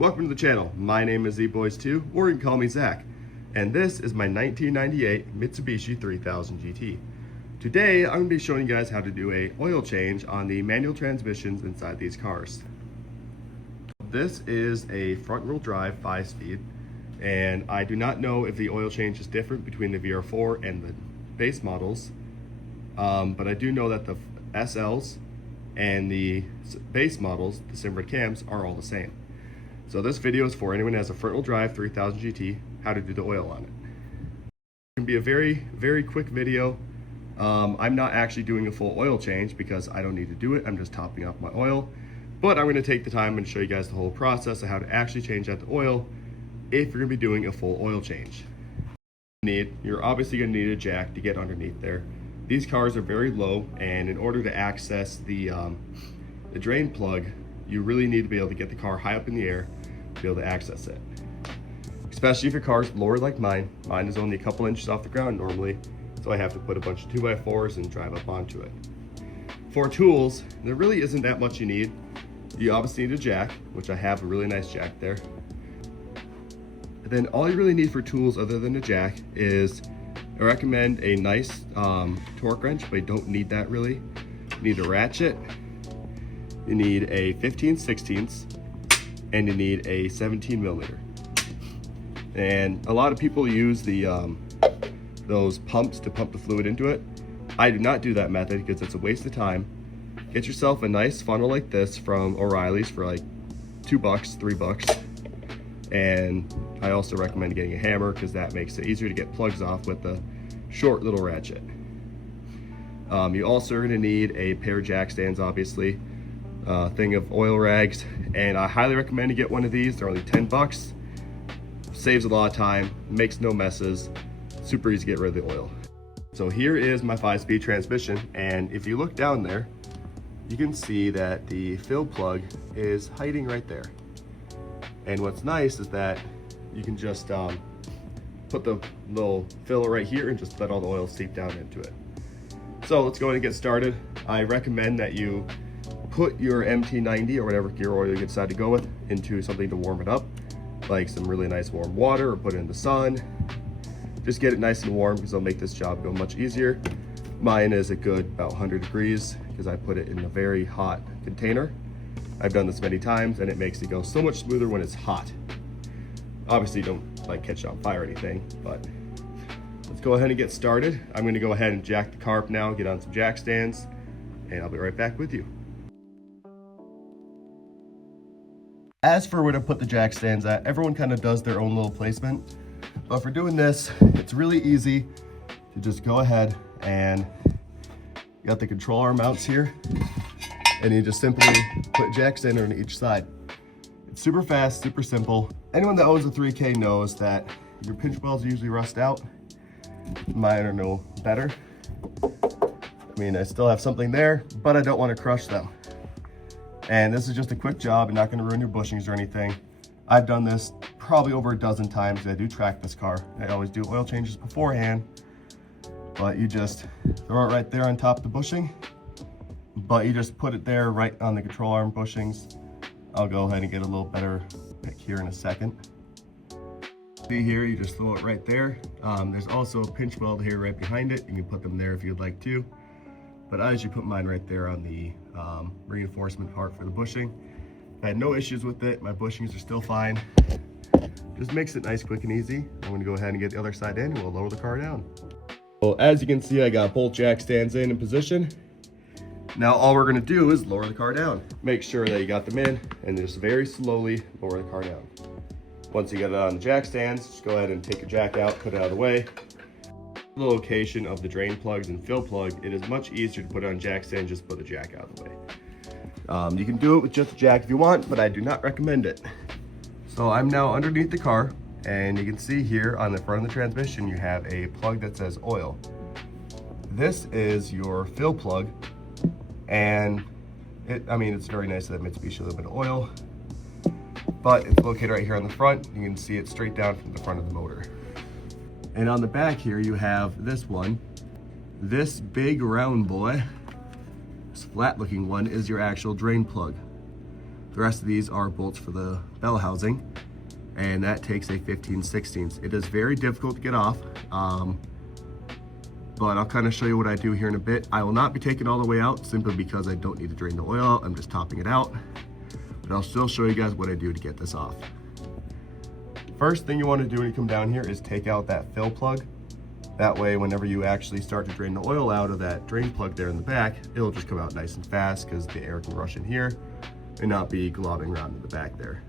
Welcome to the channel. My name is ZBoys2, or you can call me Zach, and this is my 1998 Mitsubishi 3000 GT. Today, I'm going to be showing you guys how to do a oil change on the manual transmissions inside these cars. This is a front-wheel drive 5-speed, and I do not know if the oil change is different between the VR4 and the base models, but I do know that the SLs and the base models, the Simrad cams, are all the same. So this video is for anyone who has a front-wheel drive 3000 GT, how to do the oil on it. It can be a very quick video. I'm not actually doing a full oil change because I don't need to do it. I'm just topping off my oil. But I'm going to take the time and show you guys the whole process of how to actually change out the oil if you're going to be doing a full oil change. You're obviously going to need a jack to get underneath there. These cars are very low, and in order to access the drain plug, you really need to be able to get the car high up in the air to be able to access it. Especially if your car's lower like mine. Mine is only a couple inches off the ground normally, so I have to put a bunch of 2x4s and drive up onto it. For tools, there really isn't that much you need. You obviously need a jack, which I have a really nice jack there. And then all you really need for tools other than a jack is, I recommend a nice torque wrench, but you don't need that really. You need a ratchet, you need a 15/16, and you need a 17mm. And a lot of people use the those pumps to pump the fluid into it. I do not do that method because it's a waste of time. Get yourself a nice funnel like this from O'Reilly's for like $2, $3. And I also recommend getting a hammer because that makes it easier to get plugs off with the short little ratchet. You also are going to need a pair of jack stands, obviously, thing of oil rags, and I highly recommend you get one of these. They're only $10. Saves a lot of time, makes no messes, super easy to get rid of the oil. So here is my 5-speed transmission, and if you look down there, you can see that the fill plug is hiding right there. And what's nice is that you can just put the little filler right here and just let all the oil seep down into it. So let's go ahead and get started. I recommend that you put your MT90 or whatever gear oil you decide to go with into something to warm it up, like some really nice warm water, or put it in the sun. Just get it nice and warm because it'll make this job go much easier. Mine is a good about 100 degrees because I put it in a very hot container. I've done this many times and it makes it go so much smoother when it's hot. Obviously don't like catch it on fire or anything, but let's go ahead and get started. I'm going to go ahead and jack the car up now, get on some jack stands, and I'll be right back with you. As for where to put the jack stands at, everyone kind of does their own little placement. But for doing this, it's really easy to just go ahead and you got the control arm mounts here, and you just simply put jack stand on each side. It's super fast, super simple. Anyone that owns a 3K knows that your pinch welds usually rust out. Mine are no better. I mean, I still have something there, but I don't want to crush them. And this is just a quick job and not going to ruin your bushings or anything. I've done this probably over a dozen times. I do track this car. I always do oil changes beforehand, but you just throw it right there on top of the bushing, but you just put it there right on the control arm bushings. I'll go ahead and get a little better pick here in a second. See here, you just throw it right there. There's also a pinch weld here right behind it. You can put them there if you'd like to, but I usually put mine right there on the reinforcement part for the bushing. I had no issues with it. My bushings are still fine. Just makes it nice, quick, and easy. I'm going to go ahead and get the other side in, and we'll lower the car down. Well, as you can see, I got both jack stands in position. Now all we're going to do is lower the car down. Make sure that you got them in, and just very slowly lower the car down. Once you get it on the jack stands, just go ahead and take your jack out, put it out of the way. The location of the drain plugs and fill plug, it is much easier to put it on jack stand, just put the jack out of the way. You can do it with just a jack if you want, but I do not recommend it. So I'm now underneath the car, and you can see here on the front of the transmission you have a plug that says oil. This is your fill plug, and it's very nice that Mitsubishi a little bit of oil, but it's located right here on the front. You can see it straight down from the front of the motor. And on the back here you have this one. This big round boy, this flat looking one, is your actual drain plug. The rest of these are bolts for the bell housing, and that takes a 15/16. It is very difficult to get off, but I'll kind of show you what I do here in a bit. I will not be taking it all the way out simply because I don't need to drain the oil out. I'm just topping it out, but I'll still show you guys what I do to get this off. First thing you want to do when you come down here is take out that fill plug. That way, whenever you actually start to drain the oil out of that drain plug there in the back, it'll just come out nice and fast because the air can rush in here and not be globbing around in the back there.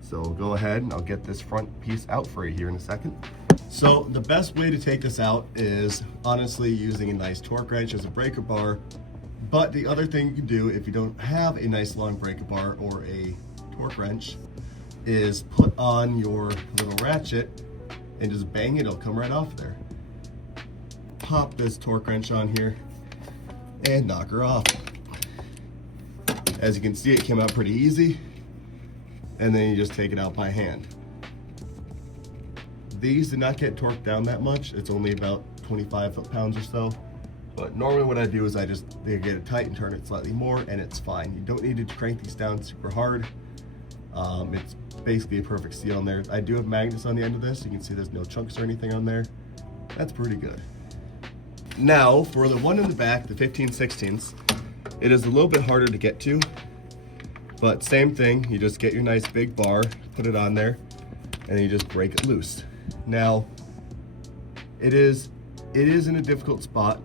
So go ahead and I'll get this front piece out for you here in a second. So the best way to take this out is honestly using a nice torque wrench as a breaker bar. But the other thing you can do if you don't have a nice long breaker bar or a torque wrench is put on your little ratchet and just bang it, it'll come right off there. Pop this torque wrench on here and knock her off. As you can see, it came out pretty easy, and then you just take it out by hand. These did not get torqued down that much. It's only about 25 foot-pounds or so. But normally what I do is I just get it tight and turn it slightly more, and it's fine. You don't need to crank these down super hard. It's basically a perfect seal on there. I do have magnets on the end of this. You can see there's no chunks or anything on there. That's pretty good. Now for the one in the back, the 15/16, it is a little bit harder to get to, but same thing. You just get your nice big bar, put it on there, and then you just break it loose. Now, it is in a difficult spot,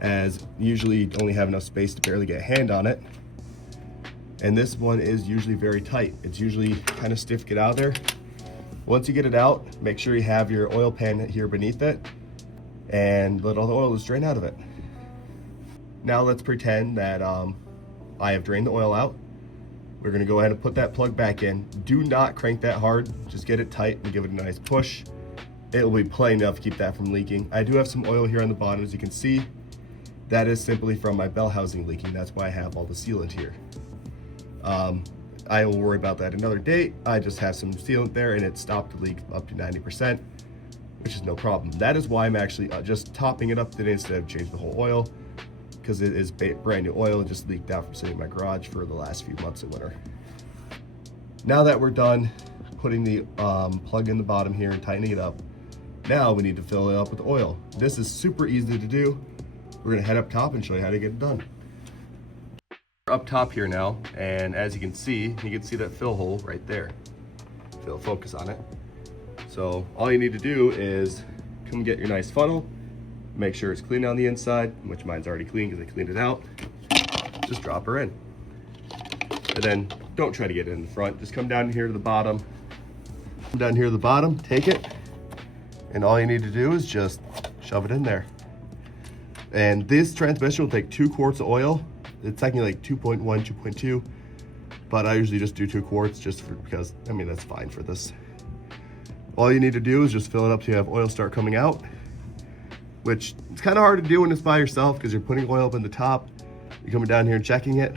as usually you only have enough space to barely get a hand on it. And this one is usually very tight. It's usually kind of stiff to get out of there. Once you get it out, make sure you have your oil pan here beneath it and let all the oil just drain out of it. Now let's pretend that I have drained the oil out. We're gonna go ahead and put that plug back in. Do not crank that hard, just get it tight and give it a nice push. It will be plenty enough to keep that from leaking. I do have some oil here on the bottom, as you can see. That is simply from my bell housing leaking. That's why I have all the sealant here. I will worry about that another day. I just have some sealant there and it stopped the leak up to 90%, which is no problem. That is why I'm actually just topping it up today instead of changing the whole oil, because it is brand new oil. It just leaked out from sitting in my garage for the last few months of winter. Now that we're done putting the plug in the bottom here and tightening it up, now we need to fill it up with oil. This is super easy to do. We're gonna head up top and show you how to get it done. We're up top here now, and as you can see that fill hole right there. Focus on it. So all you need to do is come get your nice funnel, make sure it's clean on the inside, which mine's already clean because I cleaned it out. Just drop her in. And then don't try to get it in the front. Just come down here to the bottom. Come down here to the bottom, take it, and all you need to do is just shove it in there. And this transmission will take 2 quarts of oil. It's technically like 2.1, 2.2, but I usually just do 2 quarts because, I mean, that's fine for this. All you need to do is just fill it up till you have oil start coming out, which it's kind of hard to do when it's by yourself because you're putting oil up in the top. You're coming down here and checking it,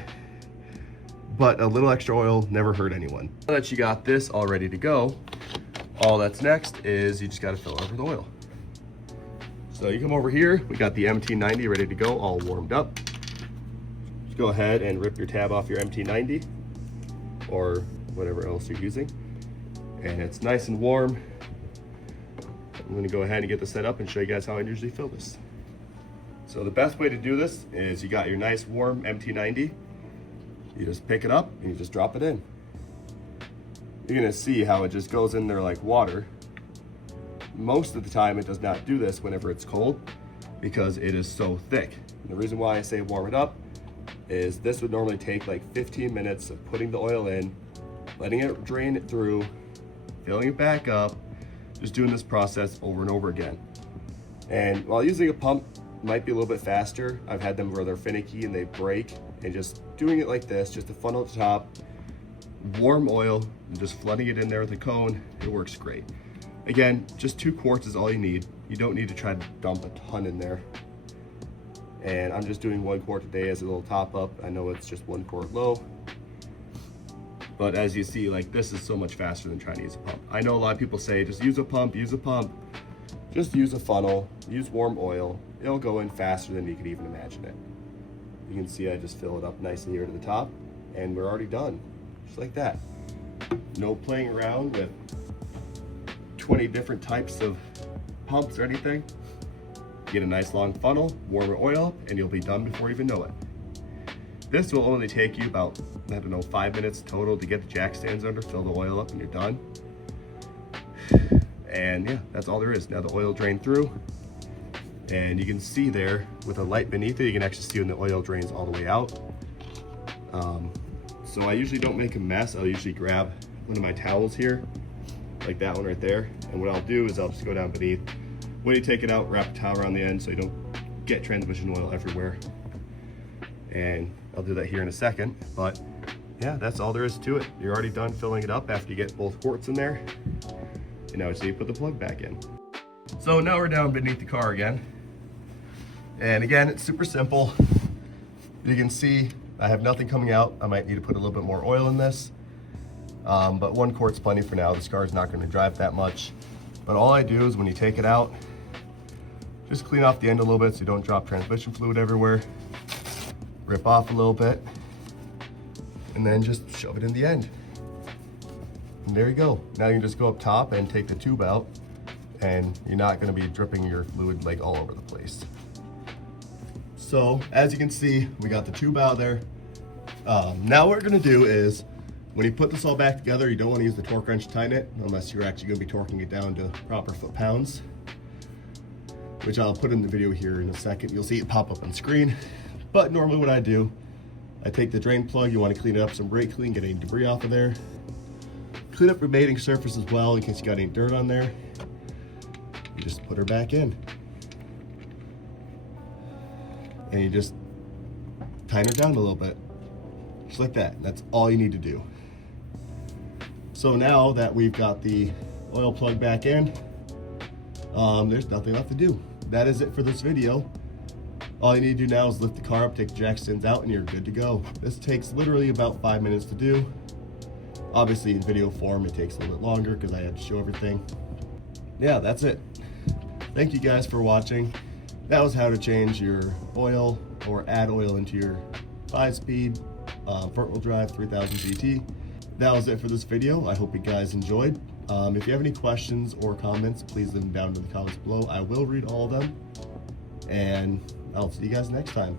but a little extra oil never hurt anyone. Now that you got this all ready to go, all that's next is you just got to fill it up with oil. So you come over here, we got the MT90 ready to go, all warmed up. Just go ahead and rip your tab off your MT90 or whatever else you're using. And it's nice and warm. I'm gonna go ahead and get this set up and show you guys how I usually fill this. So the best way to do this is you got your nice warm MT90. You just pick it up and you just drop it in. You're gonna see how it just goes in there like water. Most of the time it does not do this whenever it's cold because it is so thick. And the reason why I say warm it up is this would normally take like 15 minutes of putting the oil in, letting it drain it through, filling it back up, just doing this process over and over again. And while using a pump might be a little bit faster, I've had them where they're finicky and they break, and just doing it like this, just a funnel at the top, warm oil, and just flooding it in there with a cone, it works great. Again, just 2 quarts is all you need. You don't need to try to dump a ton in there. And I'm just doing 1 quart a day as a little top up. I know it's just 1 quart low, but as you see, like, this is so much faster than trying to use a pump. I know a lot of people say, just use a pump, use a pump. Just use a funnel, use warm oil. It'll go in faster than you could even imagine it. You can see I just fill it up nicely here to the top, and we're already done, just like that. No playing around with 20 different types of pumps or anything. Get a nice long funnel, warm your oil up, and you'll be done before you even know it. This will only take you about, I don't know, 5 minutes total to get the jack stands under, fill the oil up, and you're done. And yeah, that's all there is. Now the oil drained through, and you can see there with a light beneath it, you can actually see when the oil drains all the way out. So I usually don't make a mess. I'll usually grab one of my towels here, like that one right there. And what I'll do is I'll just go down beneath. When you take it out, wrap a towel around the end so you don't get transmission oil everywhere. And I'll do that here in a second. But yeah, that's all there is to it. You're already done filling it up after you get both quarts in there. And now you put the plug back in. So now we're down beneath the car again. And again, it's super simple. You can see I have nothing coming out. I might need to put a little bit more oil in this. But 1 quart's plenty for now. This car is not going to drive that much. But all I do is when you take it out, just clean off the end a little bit so you don't drop transmission fluid everywhere. Rip off a little bit. And then just shove it in the end. And there you go. Now you can just go up top and take the tube out, and you're not going to be dripping your fluid like all over the place. So as you can see, we got the tube out there. Now what we're going to do is, when you put this all back together, you don't want to use the torque wrench to tighten it unless you're actually going to be torquing it down to proper foot-pounds, which I'll put in the video here in a second. You'll see it pop up on screen. But normally what I do, I take the drain plug. You want to clean it up, some brake clean, get any debris off of there. Clean up your mating surface as well in case you got any dirt on there. You just put her back in. And you just tighten her down a little bit. Just like that. That's all you need to do. So now that we've got the oil plug back in, there's nothing left to do. That is it for this video. All you need to do now is lift the car up, take the jack stands out, and you're good to go. This takes literally about 5 minutes to do. Obviously in video form it takes a little bit longer because I had to show everything. Yeah, that's it. Thank you guys for watching. That was how to change your oil or add oil into your 5-speed front-wheel drive 3000 GT. That was it for this video. I hope you guys enjoyed. If you have any questions or comments, please leave them down in the comments below. I will read all of them, and I'll see you guys next time.